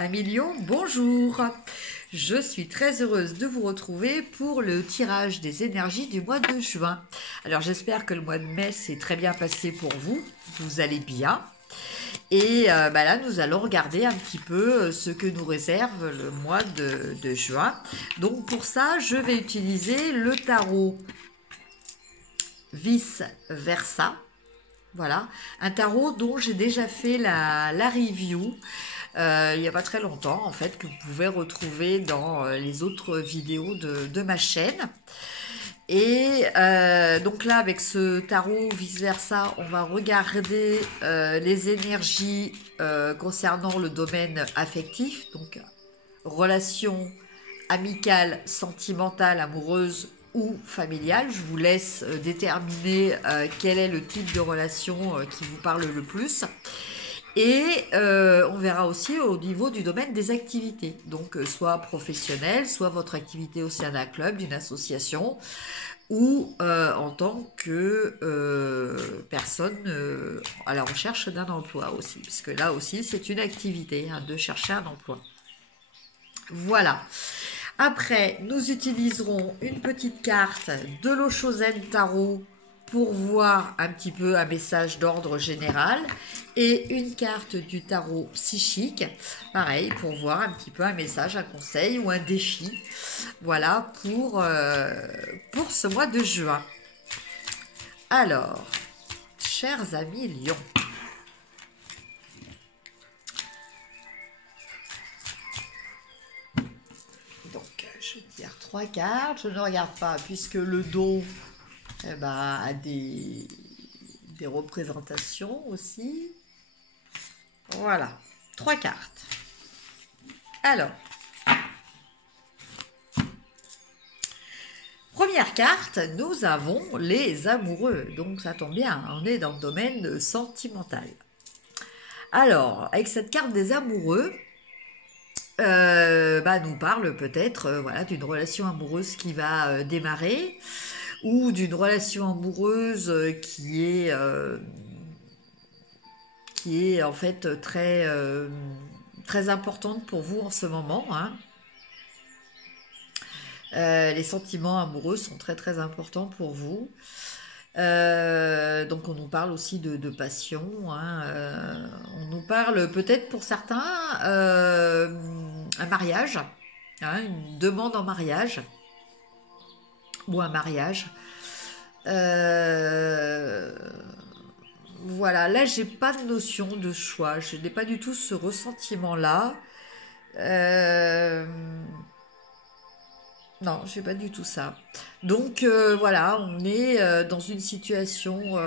Amis Lion, bonjour. Je suis très heureuse de vous retrouver pour le tirage des énergies du mois de juin. Alors j'espère que le mois de mai s'est très bien passé pour vous. Vous allez bien. Et là, nous allons regarder un petit peu ce que nous réserve le mois de juin. Donc pour ça, je vais utiliser le tarot Vice Versa. Voilà, un tarot dont j'ai déjà fait la review il n'y a pas très longtemps, en fait, que vous pouvez retrouver dans les autres vidéos de ma chaîne. Et donc là, avec ce tarot vice-versa, on va regarder les énergies concernant le domaine affectif, donc relations amicales, sentimentales, amoureuses ou familiales. Je vous laisse déterminer quel est le type de relation qui vous parle le plus. Et on verra aussi au niveau du domaine des activités, donc soit professionnelle, soit votre activité au sein d'un club, d'une association, ou en tant que personne à la recherche d'un emploi aussi, puisque là aussi c'est une activité de chercher un emploi. Voilà. Après, nous utiliserons une petite carte de l'Oshozen Tarot pour voir un petit peu un message d'ordre général et une carte du tarot psychique, pareil, pour voir un petit peu un message, un conseil ou un défi. Voilà pour ce mois de juin. Alors, chers amis Lion, je tire 3 cartes, je ne regarde pas puisque le dos a des représentations aussi. Voilà, 3 cartes. Alors, première carte, nous avons les amoureux. Donc ça tombe bien, on est dans le domaine sentimental. Alors, avec cette carte des amoureux, nous parle peut-être voilà, d'une relation amoureuse qui va démarrer ou d'une relation amoureuse qui est en fait très importante pour vous en ce moment. Les sentiments amoureux sont très très importants pour vous. Donc on nous parle aussi de passion. On nous parle peut-être pour certains un mariage, une demande en mariage ou un mariage. Voilà, là j'ai pas de notion de choix, je n'ai pas du tout ce ressentiment-là. Non, j'ai pas du tout ça. Donc voilà, on est dans une situation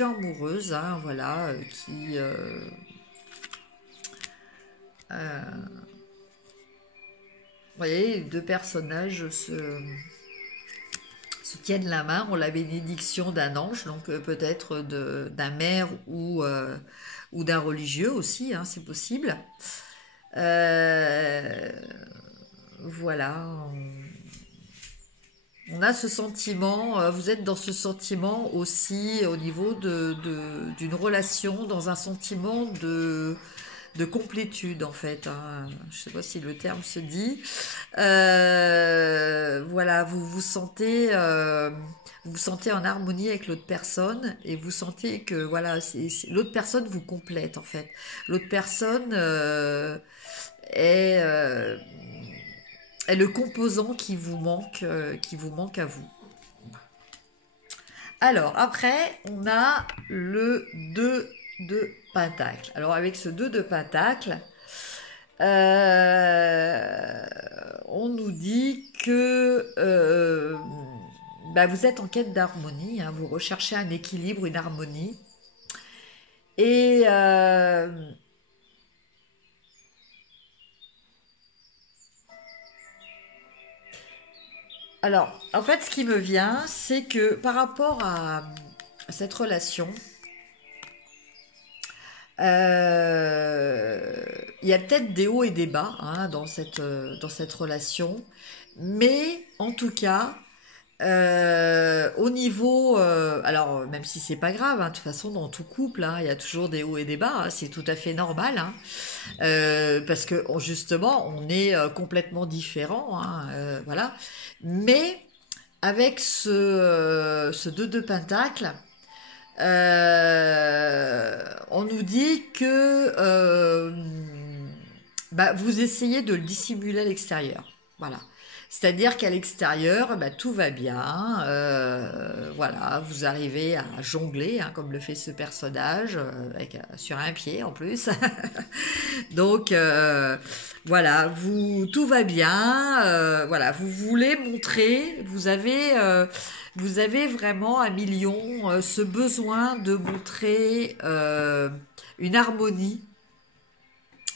amoureuse, voilà, qui vous voyez, les deux personnages se tiennent la main, ont la bénédiction d'un ange, donc peut-être d'un maire ou d'un religieux aussi, c'est possible. Voilà, on a ce sentiment, vous êtes dans ce sentiment aussi au niveau d'une relation, dans un sentiment de complétude en fait. Je ne sais pas si le terme se dit. Voilà, vous vous sentez en harmonie avec l'autre personne et vous sentez que voilà, l'autre personne vous complète en fait. L'autre personne est le composant qui vous manque à vous. Alors après, on a le 2 de Pentacle. Alors avec ce 2 de Pentacle, on nous dit que vous êtes en quête d'harmonie, vous recherchez un équilibre, une harmonie. Et alors, en fait, ce qui me vient, c'est que par rapport à cette relation, il y a peut-être des hauts et des bas dans cette relation, mais en tout cas, Au niveau, alors même si c'est pas grave, hein, de toute façon dans tout couple, hein, il y a toujours des hauts et des bas, hein, c'est tout à fait normal, hein, parce que justement on est complètement différents, hein, voilà. Mais avec ce 2 de pentacle, on nous dit que bah, vous essayez de le dissimuler à l'extérieur. Voilà. C'est-à-dire qu'à l'extérieur, bah, tout va bien. Voilà, vous arrivez à jongler, hein, comme le fait ce personnage, sur un pied en plus. Donc voilà, tout va bien. Voilà, vous voulez montrer, vous avez vraiment un million ce besoin de montrer une harmonie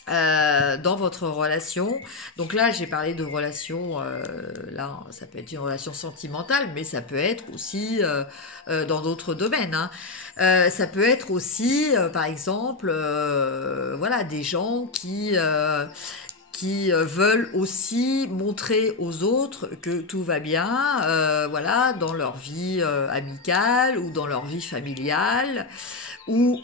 dans votre relation. Donc là, j'ai parlé de relation, là, ça peut être une relation sentimentale, mais ça peut être aussi dans d'autres domaines, hein. Ça peut être aussi, par exemple, voilà, des gens qui veulent aussi montrer aux autres que tout va bien, voilà, dans leur vie amicale ou dans leur vie familiale, ou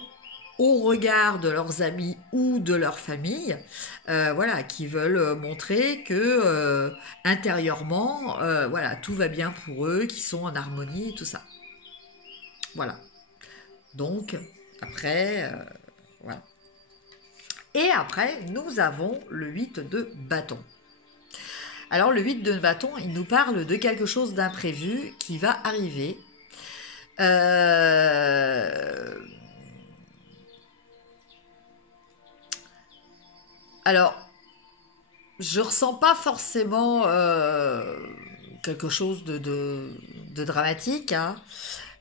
au regard de leurs amis ou de leur famille, voilà, qui veulent montrer que intérieurement, voilà, tout va bien pour eux, qu'ils sont en harmonie et tout ça. Voilà. Donc, après, voilà. Et après, nous avons le 8 de bâton. Alors, le 8 de bâton, il nous parle de quelque chose d'imprévu qui va arriver. Alors, je ressens pas forcément quelque chose de dramatique, hein.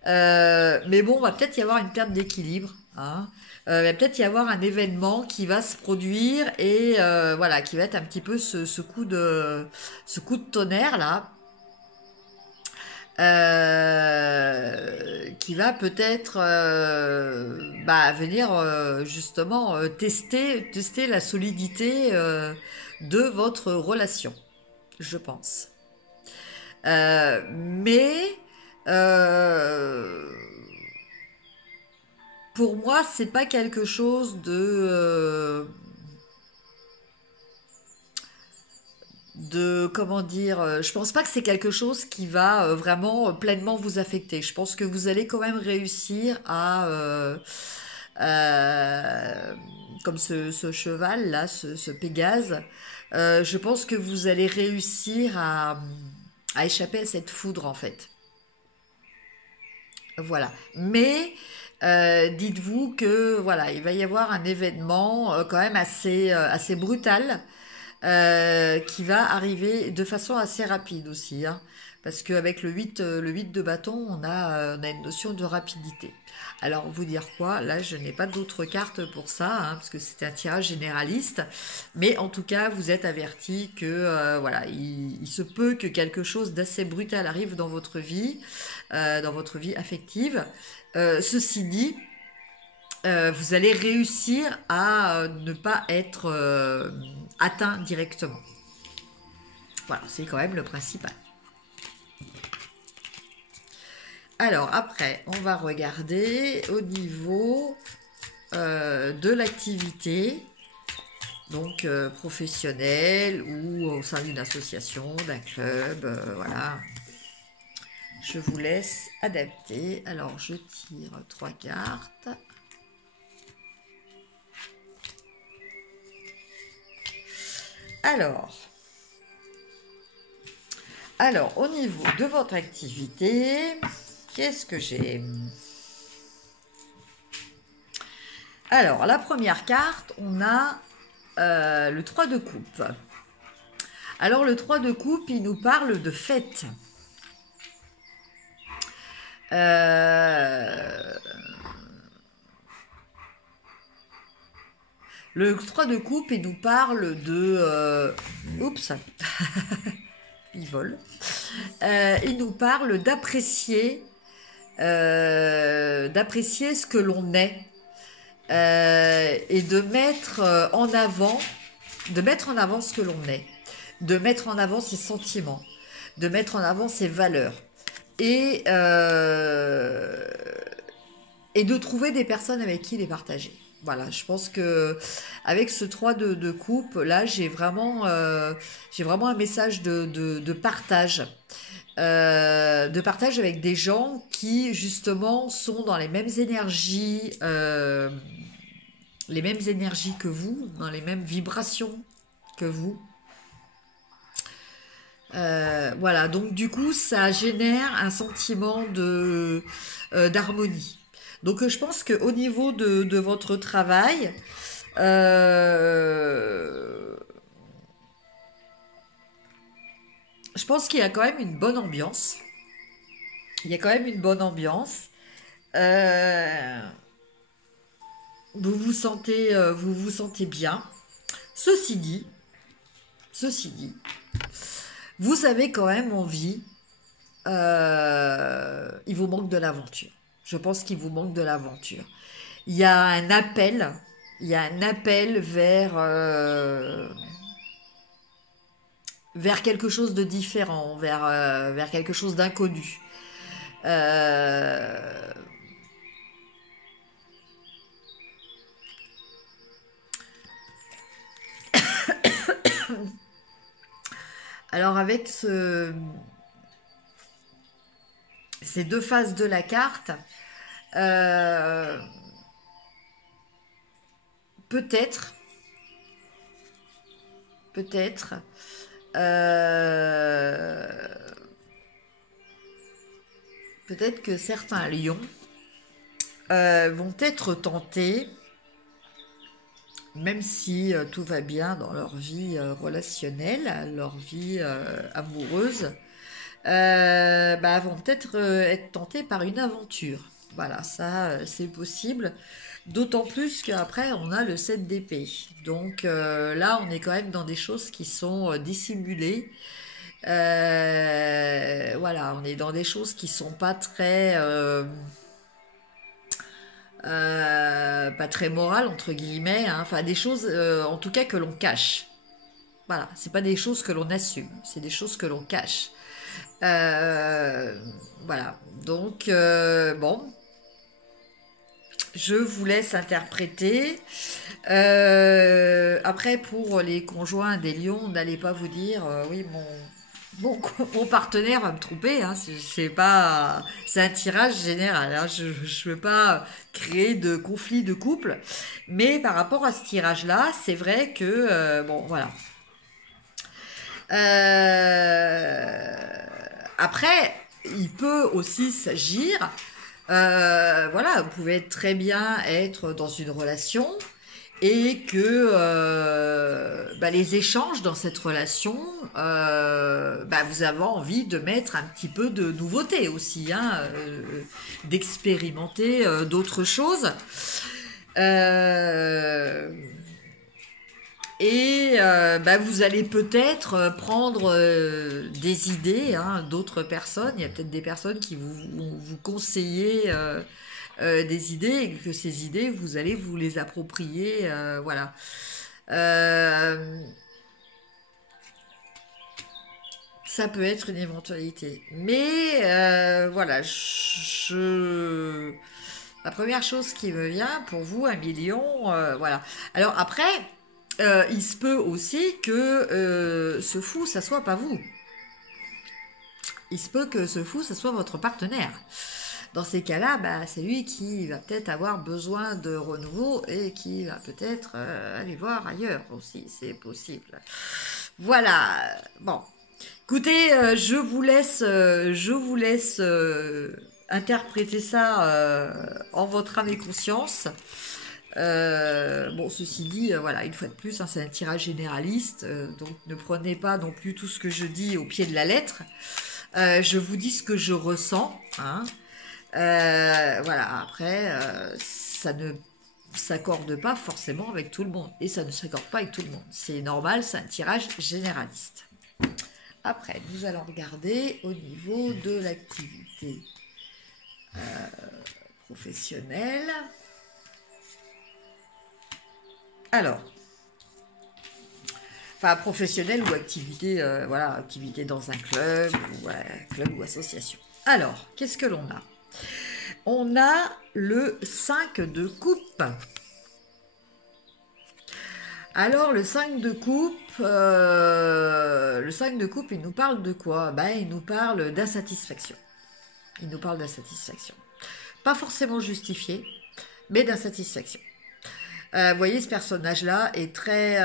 Mais bon, va peut-être y avoir une perte d'équilibre, hein. Il va peut-être y avoir un événement qui va se produire et voilà, qui va être un petit peu ce coup de tonnerre là, qui va peut-être bah, venir justement tester la solidité de votre relation, je pense. Mais euh, pour moi, c'est pas quelque chose de comment dire, je pense pas que c'est quelque chose qui va vraiment pleinement vous affecter. Je pense que vous allez quand même réussir à euh, comme ce cheval là, ce Pégase, je pense que vous allez réussir à échapper à cette foudre en fait. Voilà. Mais dites-vous que voilà, il va y avoir un événement quand même assez brutal qui va arriver de façon assez rapide aussi, hein, parce qu'avec le 8 de bâton, on a une notion de rapidité. Alors, vous dire quoi? Là, je n'ai pas d'autres cartes pour ça, hein, parce que c'est un tirage généraliste. Mais en tout cas, vous êtes averti que voilà, il se peut que quelque chose d'assez brutal arrive dans votre vie affective. Ceci dit, vous allez réussir à ne pas être atteint directement. Voilà, c'est quand même le principal. Alors après, on va regarder au niveau de l'activité, donc professionnelle ou au sein d'une association, d'un club, voilà. Je vous laisse adapter. Alors je tire 3 cartes. Alors, au niveau de votre activité, qu'est-ce que j'ai? Alors, la première carte, on a le 3 de coupe. Alors, le 3 de coupe, il nous parle de fête. Le 3 de coupe, il nous parle de... oups, il vole. Il nous parle d'apprécier ce que l'on est et de mettre en avant ce que l'on est, de mettre en avant ses sentiments, de mettre en avant ses valeurs. et, et de trouver des personnes avec qui les partager. Voilà, je pense que avec ce 3 de coupe, là, j'ai vraiment un message de partage. De partage avec des gens qui, justement, sont dans les mêmes énergies que vous, dans les mêmes vibrations que vous. Voilà, donc du coup, ça génère un sentiment d'harmonie. Donc je pense qu'au niveau de votre travail, euh, je pense qu'il y a quand même une bonne ambiance. Il y a quand même une bonne ambiance. Euh, vous vous sentez bien. Ceci dit, ceci dit, vous avez quand même envie. Il vous manque de l'aventure. Je pense qu'il vous manque de l'aventure. Il y a un appel. Il y a un appel vers quelque chose de différent, vers quelque chose d'inconnu. Euh, alors avec ces deux faces de la carte, euh, peut-être, peut-être, euh, peut-être que certains lions vont être tentés, même si tout va bien dans leur vie relationnelle, leur vie amoureuse, vont peut-être être tentés par une aventure. Voilà, ça c'est possible. D'autant plus qu'après on a le 7 d'épée. Donc là on est quand même dans des choses qui sont dissimulées. Voilà, on est dans des choses qui sont pas très morales entre guillemets, hein. Enfin des choses en tout cas que l'on cache. Voilà, c'est pas des choses que l'on assume, c'est des choses que l'on cache. Euh, voilà, donc bon, je vous laisse interpréter. Après, pour les conjoints des lions, n'allez pas vous dire, oui, mon partenaire va me tromper. Hein, c'est un tirage général. Hein, je ne veux pas créer de conflit de couple, mais par rapport à ce tirage-là, c'est vrai que bon, voilà. Après, il peut aussi s'agir, voilà, vous pouvez très bien être dans une relation et que les échanges dans cette relation, vous avez envie de mettre un petit peu de nouveauté aussi, hein, d'expérimenter d'autres choses. Euh, et vous allez peut-être prendre des idées hein, d'autres personnes. Il y a peut-être des personnes qui vont vous conseiller des idées et que ces idées, vous allez vous les approprier. Voilà. Euh, Ça peut être une éventualité. Mais voilà, la première chose qui me vient pour vous, 1 million, voilà. Alors après, il se peut aussi que ce fou, ça soit pas vous. Il se peut que ce fou, ça soit votre partenaire. Dans ces cas-là, c'est lui qui va peut-être avoir besoin de renouveau et qui va peut-être aller voir ailleurs aussi, c'est possible. Voilà. Bon. Écoutez, je vous laisse interpréter ça en votre âme et conscience. Bon, ceci dit, voilà, une fois de plus, hein, c'est un tirage généraliste, donc ne prenez pas non plus tout ce que je dis au pied de la lettre. Je vous dis ce que je ressens. Hein. Voilà, après, ça ne s'accorde pas forcément avec tout le monde. Et ça ne s'accorde pas avec tout le monde. C'est normal, c'est un tirage généraliste. Après, nous allons regarder au niveau de l'activité professionnelle. Alors, enfin professionnelle ou activité, voilà, activité dans un club ou association. Alors, qu'est-ce que l'on a? On a le 5 de coupe. Alors, le 5 de coupe, il nous parle de quoi? Ben, il nous parle d'insatisfaction. Il nous parle d'insatisfaction. Pas forcément justifiée, mais d'insatisfaction. Vous voyez, ce personnage-là est très,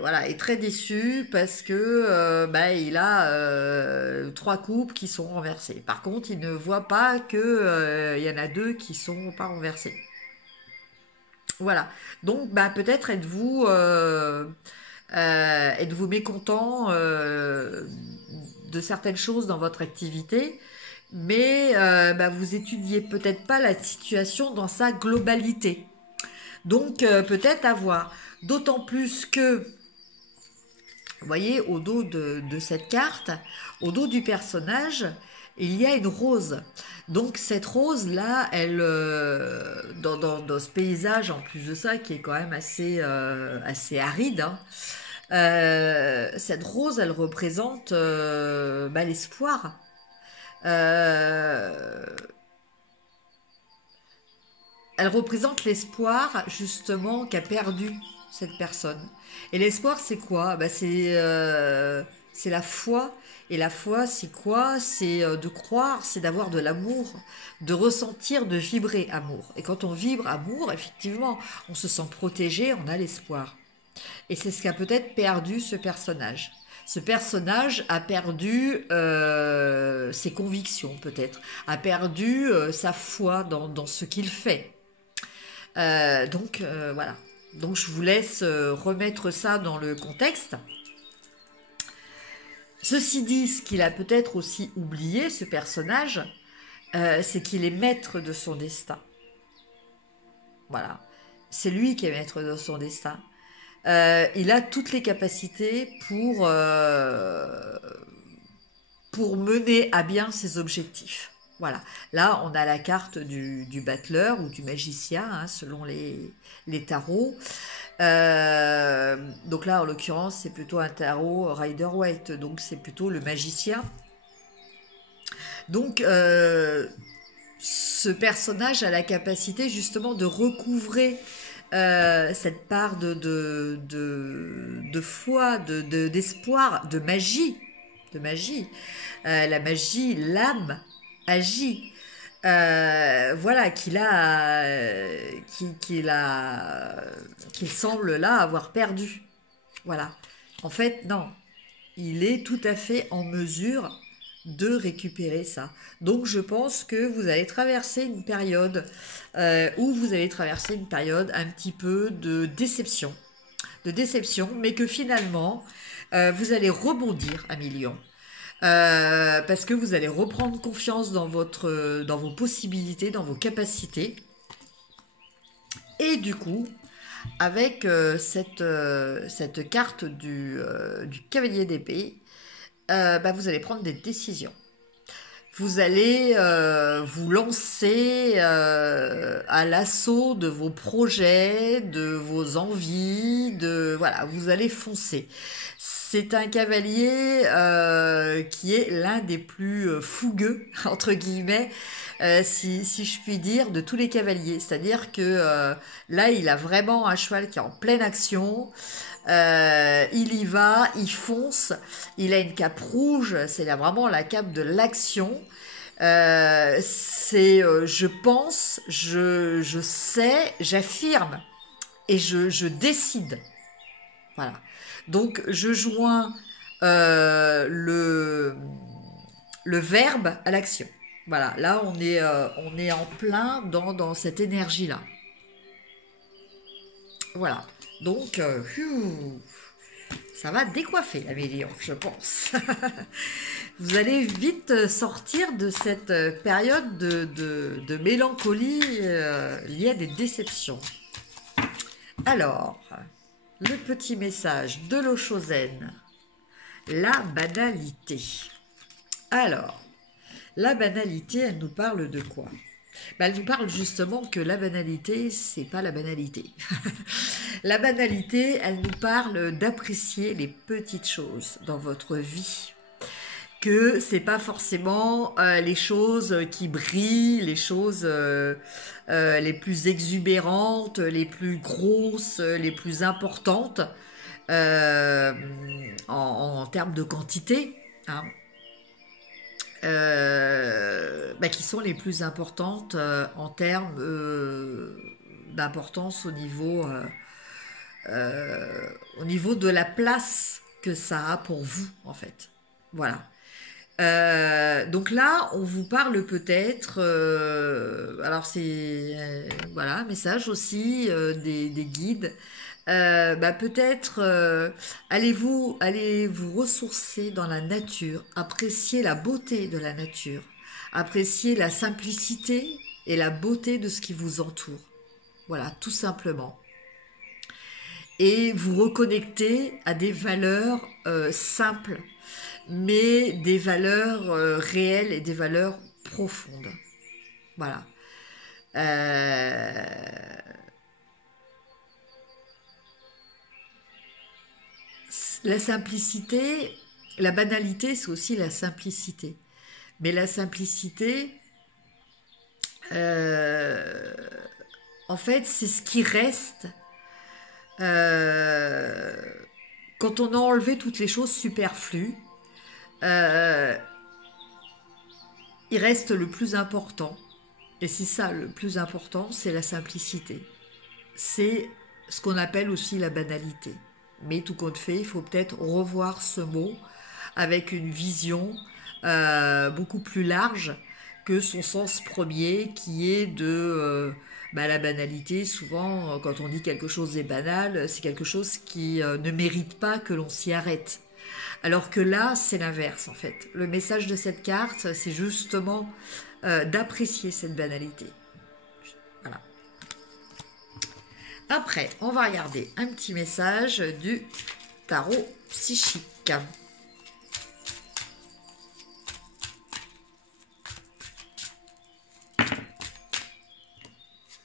voilà, est très déçu parce que il a 3 coupes qui sont renversées. Par contre, il ne voit pas que il y en a 2 qui sont pas renversées. Voilà. Donc, peut-être êtes-vous mécontent de certaines choses dans votre activité, mais vous étudiez peut-être pas la situation dans sa globalité. Donc, peut-être à voir. D'autant plus que, vous voyez, au dos de cette carte, au dos du personnage, il y a une rose. Donc, cette rose-là, elle, dans ce paysage, en plus de ça, qui est quand même assez aride, hein, cette rose, elle représente l'espoir. Elle représente l'espoir, justement, qu'a perdu cette personne. Et l'espoir, c'est quoi? C'est la foi. Et la foi, c'est quoi? C'est de croire, c'est d'avoir de l'amour, de ressentir, de vibrer amour. Et quand on vibre amour, effectivement, on se sent protégé, on a l'espoir. Et c'est ce qu'a peut-être perdu ce personnage. Ce personnage a perdu ses convictions, peut-être, a perdu sa foi dans ce qu'il fait. Voilà. Donc je vous laisse remettre ça dans le contexte. Ceci dit, ce qu'il a peut-être aussi oublié, ce personnage, c'est qu'il est maître de son destin. Voilà. C'est lui qui est maître de son destin. Il a toutes les capacités pour mener à bien ses objectifs. Voilà. Là, on a la carte du battleur ou du magicien, hein, selon les tarots. Donc là, en l'occurrence, c'est plutôt un tarot Rider-Waite, donc c'est plutôt le magicien. Donc, ce personnage a la capacité justement de recouvrer cette part de foi, d'espoir, de magie. La magie, l'âme agit. Voilà, qu'il semble là avoir perdu. Voilà. En fait, non. Il est tout à fait en mesure de récupérer ça. Donc, je pense que vous allez traverser une période un petit peu de déception, mais que finalement, vous allez rebondir à millions. Parce que vous allez reprendre confiance dans vos possibilités, dans vos capacités. Et du coup, avec cette carte du cavalier d'épée, vous allez prendre des décisions. Vous allez vous lancer à l'assaut de vos projets, de vos envies, voilà, vous allez foncer. C'est un cavalier qui est l'un des plus fougueux, entre guillemets, si je puis dire, de tous les cavaliers. C'est-à-dire que là, il a vraiment un cheval qui est en pleine action. Il y va, il fonce. Il a une cape rouge, c'est là vraiment la cape de l'action. Je pense, je sais, j'affirme et je décide. Voilà. Donc, je joins le verbe à l'action. Voilà, là, on est en plein dans cette énergie-là. Voilà. Donc, ça va décoiffer la médium, je pense. Vous allez vite sortir de cette période de mélancolie liée à des déceptions. Alors... le petit message de l'Oshozen, la banalité. Alors, la banalité, elle nous parle de quoi? Elle nous parle justement que la banalité, c'est pas la banalité. La banalité, elle nous parle d'apprécier les petites choses dans votre vie. que c'est pas forcément les choses qui brillent, les choses les plus exubérantes, les plus grosses, les plus importantes euh, en termes de quantité, hein, qui sont les plus importantes en termes d'importance au niveau de la place que ça a pour vous, en fait. Voilà. Donc là, on vous parle peut-être, alors c'est voilà, un message aussi des guides. Peut-être allez vous ressourcer dans la nature, apprécier la beauté de la nature, apprécier la simplicité et la beauté de ce qui vous entoure. Voilà, tout simplement. Et vous reconnecter à des valeurs simples, mais des valeurs réelles et des valeurs profondes. Voilà. La simplicité, la banalité, c'est aussi la simplicité. Mais la simplicité, euh, en fait, c'est ce qui reste euh, quand on a enlevé toutes les choses superflues. Euh, il reste le plus important, et c'est ça le plus important, c'est la simplicité. C'est ce qu'on appelle aussi la banalité. Mais tout compte fait, il faut peut-être revoir ce mot avec une vision beaucoup plus large que son sens premier qui est de la banalité. Souvent, quand on dit quelque chose est banal, c'est quelque chose qui ne mérite pas que l'on s'y arrête. Alors que là, c'est l'inverse en fait. Le message de cette carte, c'est justement d'apprécier cette banalité. Voilà. Après, on va regarder un petit message du tarot psychique.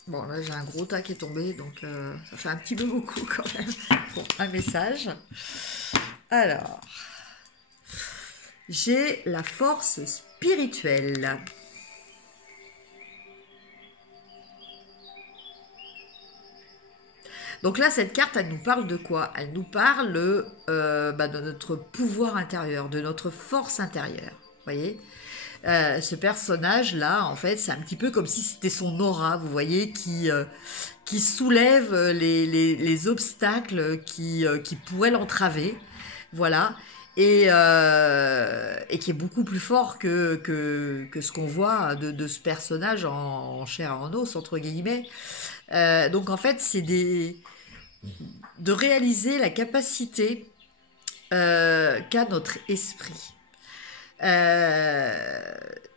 Bon, là, j'ai un gros tas qui est tombé, donc ça fait un petit peu beaucoup quand même pour un message. Alors, j'ai la force spirituelle. Donc là, cette carte, elle nous parle de quoi? Elle nous parle de notre pouvoir intérieur, de notre force intérieure. Vous voyez, ce personnage-là, en fait, c'est un petit peu comme si c'était son aura, vous voyez, qui soulève les obstacles qui pourraient l'entraver. Voilà. Et qui est beaucoup plus fort que ce qu'on voit de ce personnage en chair et en os, entre guillemets. Donc en fait, c'est de réaliser la capacité qu'a notre esprit.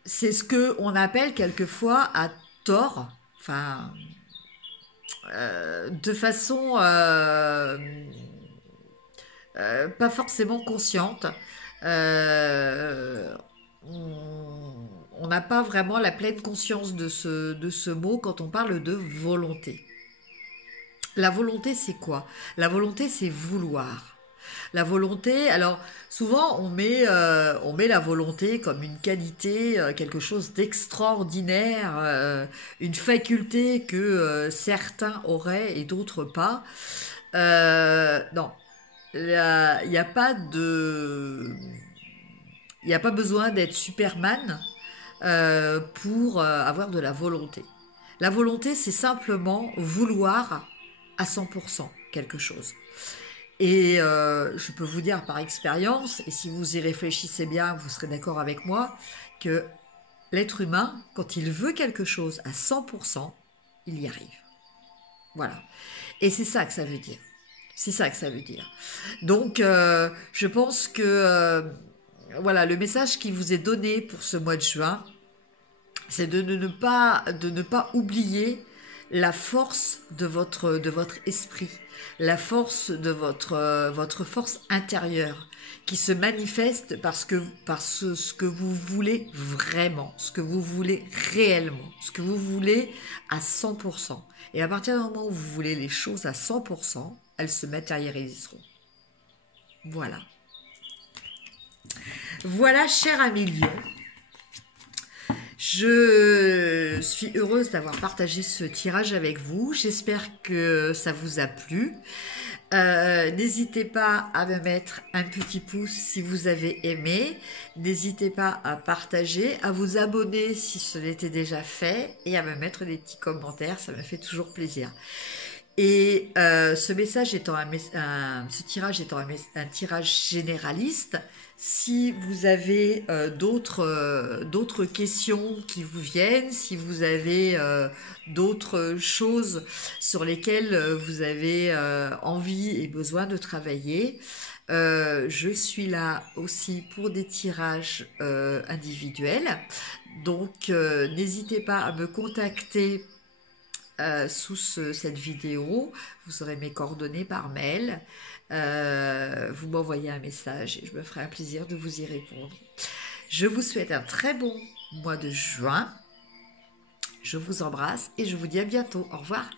C'est ce que on appelle quelquefois à tort, enfin, de façon pas forcément consciente. Euh, on n'a pas vraiment la pleine conscience de ce mot quand on parle de volonté. La volonté, c'est quoi? La volonté, c'est vouloir. La volonté, alors souvent on met la volonté comme une qualité, quelque chose d'extraordinaire, une faculté que certains auraient et d'autres pas. Non, il n'y a pas de, il n'y a pas besoin d'être Superman pour avoir de la volonté. La volonté, c'est simplement vouloir à 100% quelque chose. Et je peux vous dire par expérience, et si vous y réfléchissez bien, vous serez d'accord avec moi, que l'être humain, quand il veut quelque chose à 100%, il y arrive. Voilà. Et c'est ça que ça veut dire. C'est ça que ça veut dire. Donc, je pense que voilà, le message qui vous est donné pour ce mois de juin, c'est de ne pas oublier la force de votre esprit, la force de votre force intérieure qui se manifeste par ce que vous voulez vraiment, ce que vous voulez réellement, ce que vous voulez à 100%. Et à partir du moment où vous voulez les choses à 100%, elles se matérialiseront. Voilà. Voilà, cher ami lion, je suis heureuse d'avoir partagé ce tirage avec vous. J'espère que ça vous a plu. N'hésitez pas à me mettre un petit pouce si vous avez aimé. N'hésitez pas à partager, à vous abonner si ce n'était déjà fait et à me mettre des petits commentaires. Ça me fait toujours plaisir. Et ce message étant ce tirage étant un tirage généraliste, si vous avez d'autres questions qui vous viennent, si vous avez d'autres choses sur lesquelles vous avez envie et besoin de travailler, je suis là aussi pour des tirages individuels. Donc n'hésitez pas à me contacter sous cette vidéo. Vous aurez mes coordonnées par mail. Vous m'envoyez un message et je me ferai un plaisir de vous y répondre. Je vous souhaite un très bon mois de juin. Je vous embrasse et je vous dis à bientôt. Au revoir.